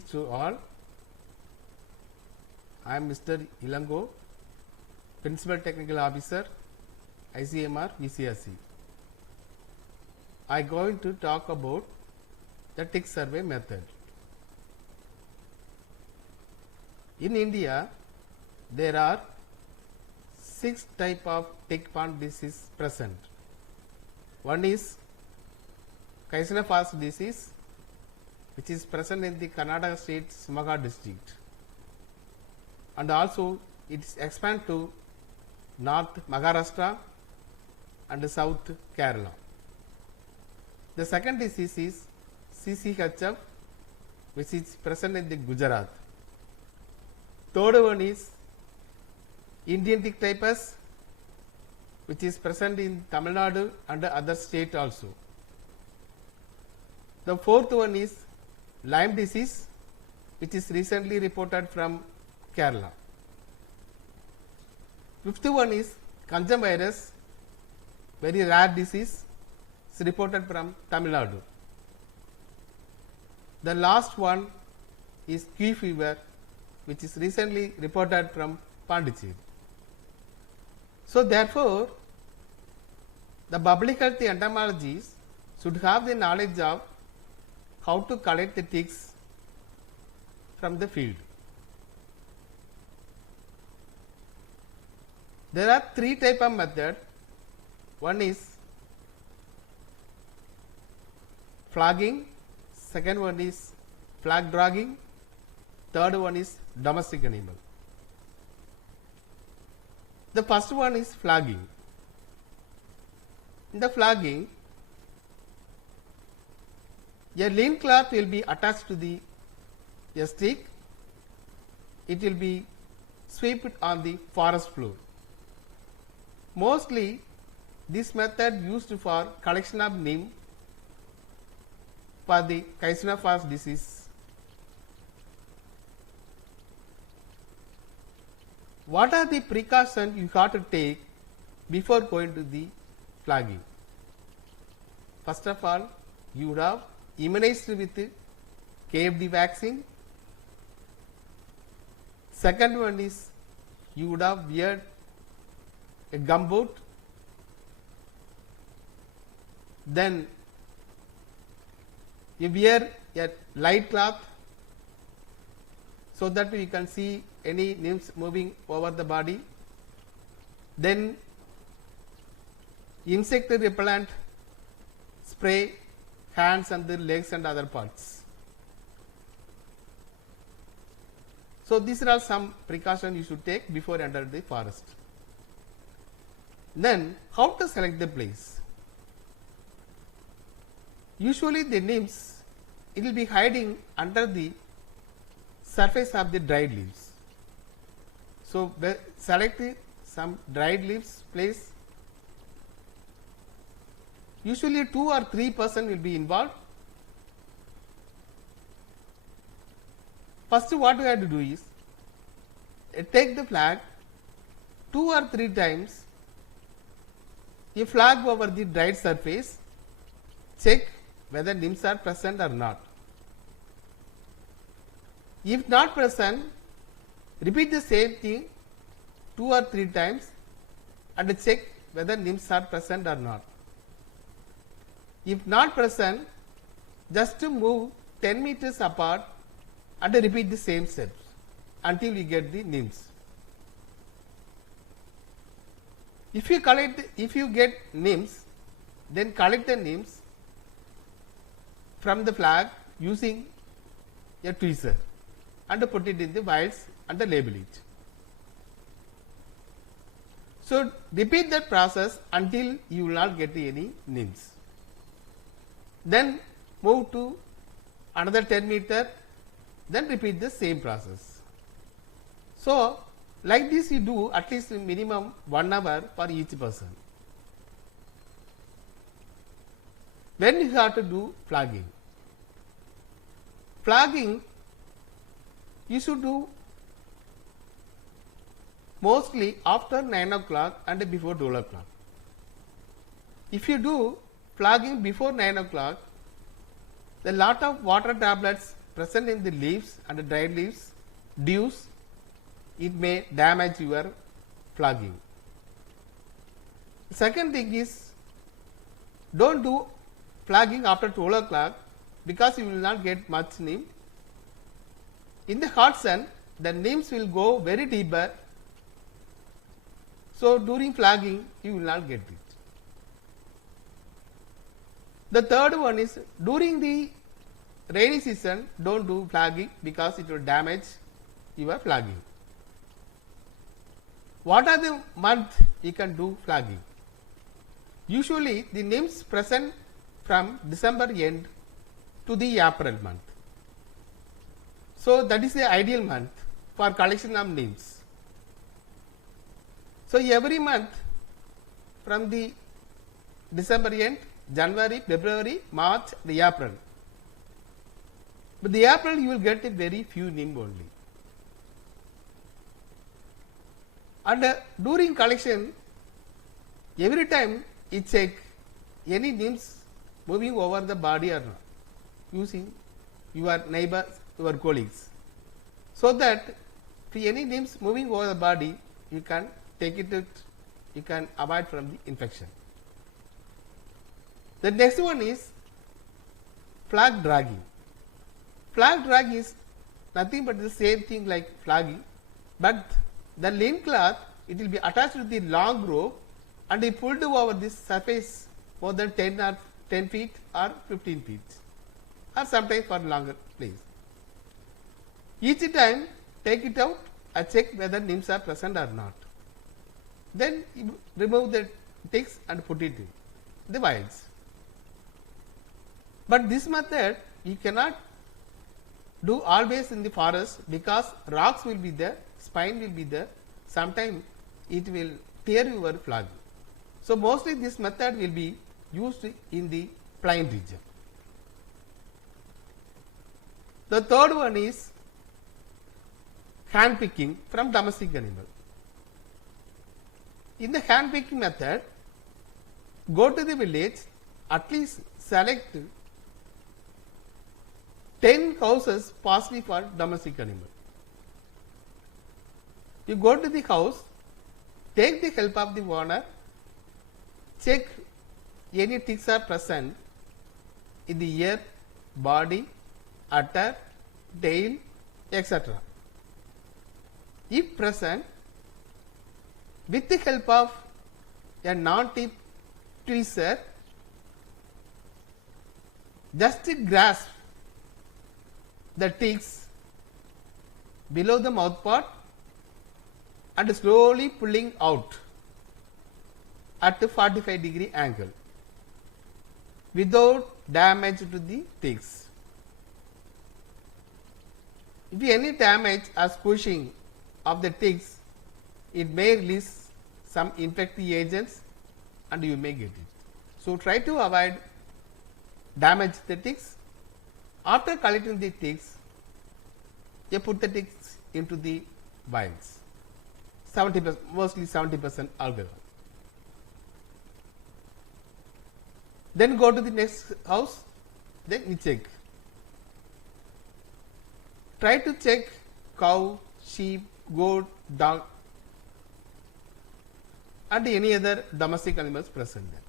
Greetings to all. I am Mr. Ilango, Principal Technical Officer, ICMR VCRC. I am going to talk about the tick survey method. In India, there are 6 types of tick-borne disease present. One is Kaisina-Fast disease, which is present in the Karnataka state Shivamoga district, and also it is expand to North Maharashtra and South Kerala. The second disease is CCHF, which is present in the Gujarat. Third one is Indian tick typhus, which is present in Tamil Nadu and other states also. The fourth one is Lyme disease, which is recently reported from Kerala. Fifth one is Kanjam virus, very rare disease, is reported from Tamil Nadu. The last one is Q fever, which is recently reported from Pondicherry. So therefore, the public health entomologists should have the knowledge of how to collect the ticks from the field. There are 3 types of method. One is flagging, second one is flag dragging, third one is domestic animal. The first one is flagging. In the flagging, a linen cloth will be attached to the stick. It will be swept on the forest floor. Mostly, this method used for collection of neem for the Kaisina-Fast disease. What are the precautions you have to take before going to the flagging? First of all, you would have immunized with KFD vaccine. Second one is you would have wear a gumboot. Then you wear a light cloth so that you can see any nymphs moving over the body. Then insect repellent spray hands and the legs and other parts. So these are all some precautions you should take before enter the forest. Then how to select the place? Usually the nymphs, it will be hiding under the surface of the dried leaves. So select some dried leaves place. Usually 2 or 3 persons will be involved. First what we have to do is take the flag 2 or 3 times, a flag over the dried surface, check whether nymphs are present or not. If not present, repeat the same thing 2 or 3 times and check whether nymphs are present or not. If not present, just move 10 meters apart and repeat the same steps until you get the nymphs. If you get nymphs, then collect the nymphs from the flag using a tweezer and put it in the vials and label it. So repeat that process until you will not get any nymphs. Then move to another 10 meter, then repeat the same process. So like this you do at least minimum 1 hour for each person. When you have to do flagging? Flagging you should do mostly after 9 o'clock and before 12 o'clock. If you do flagging before 9 o'clock, a lot of water tablets present in the leaves and dried leaves, dews, it may damage your flagging. Second thing is, don't do flagging after 12 o'clock because you will not get much neem. In the hot sun, the neems will go very deeper. So, during flagging, you will not get it. The third one is, during the rainy season, don't do flagging because it will damage your flagging. What are the months you can do flagging? Usually, the neems present from December end to the April month. So, that is the ideal month for collection of neems. So, every month from the December end, January, February, March, the April. But the April you will get a very few neem only. And during collection, every time you check any neems moving over the body or not, using your neighbors, your colleagues, so that if any neems moving over the body, you can take it, you can avoid from the infection. The next one is flag dragging. Flag drag is nothing but the same thing like flagging, but the linen cloth, it will be attached to the long rope and it pulled over this surface more than 10 feet or 15 feet, or sometimes for longer place. Each time take it out and check whether neems are present or not. Then you remove the ticks and put it in the vials. But this method you cannot do always in the forest because rocks will be there, spine will be there, sometimes it will tear your flag. So, mostly this method will be used in the plain region. The third one is hand picking from domestic animal. In the hand picking method, go to the village, at least select 10 houses possibly for domestic animal. You go to the house, take the help of the owner, check any ticks are present in the ear, body, udder, tail, etc. If present, with the help of a non-tip tweezer, just grasp the ticks below the mouth part and slowly pulling out at a 45-degree angle without damage to the ticks. If any damage or squishing of the ticks, it may release some infective agents and you may get it. So, try to avoid damage the ticks. After collecting the ticks, you put the ticks into the vials, 70%, mostly 70% alcohol. Then go to the next house, then you check. Try to check cow, sheep, goat, dog and any other domestic animals present there.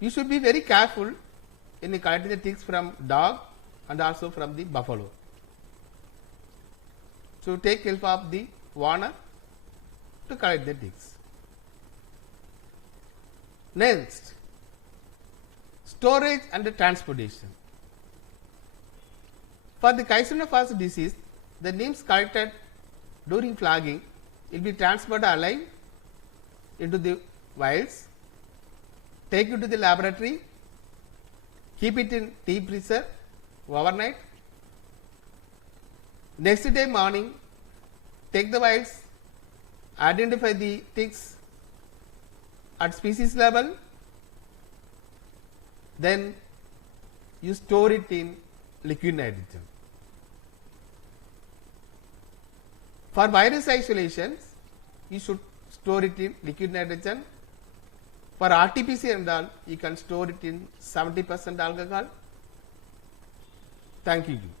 You should be very careful in collecting the ticks from dog and also from the buffalo. So, take help of the owner to collect the ticks. Next, storage and transportation. For the Kaisernophas disease, the neems collected during flagging will be transferred alive into the vials, take it to the laboratory, keep it in deep freezer overnight. Next day morning, take the vials, identify the ticks at species level, then you store it in liquid nitrogen. For virus isolation, you should store it in liquid nitrogen. For RT-PCR and all, you can store it in 70% alcohol. Thank you.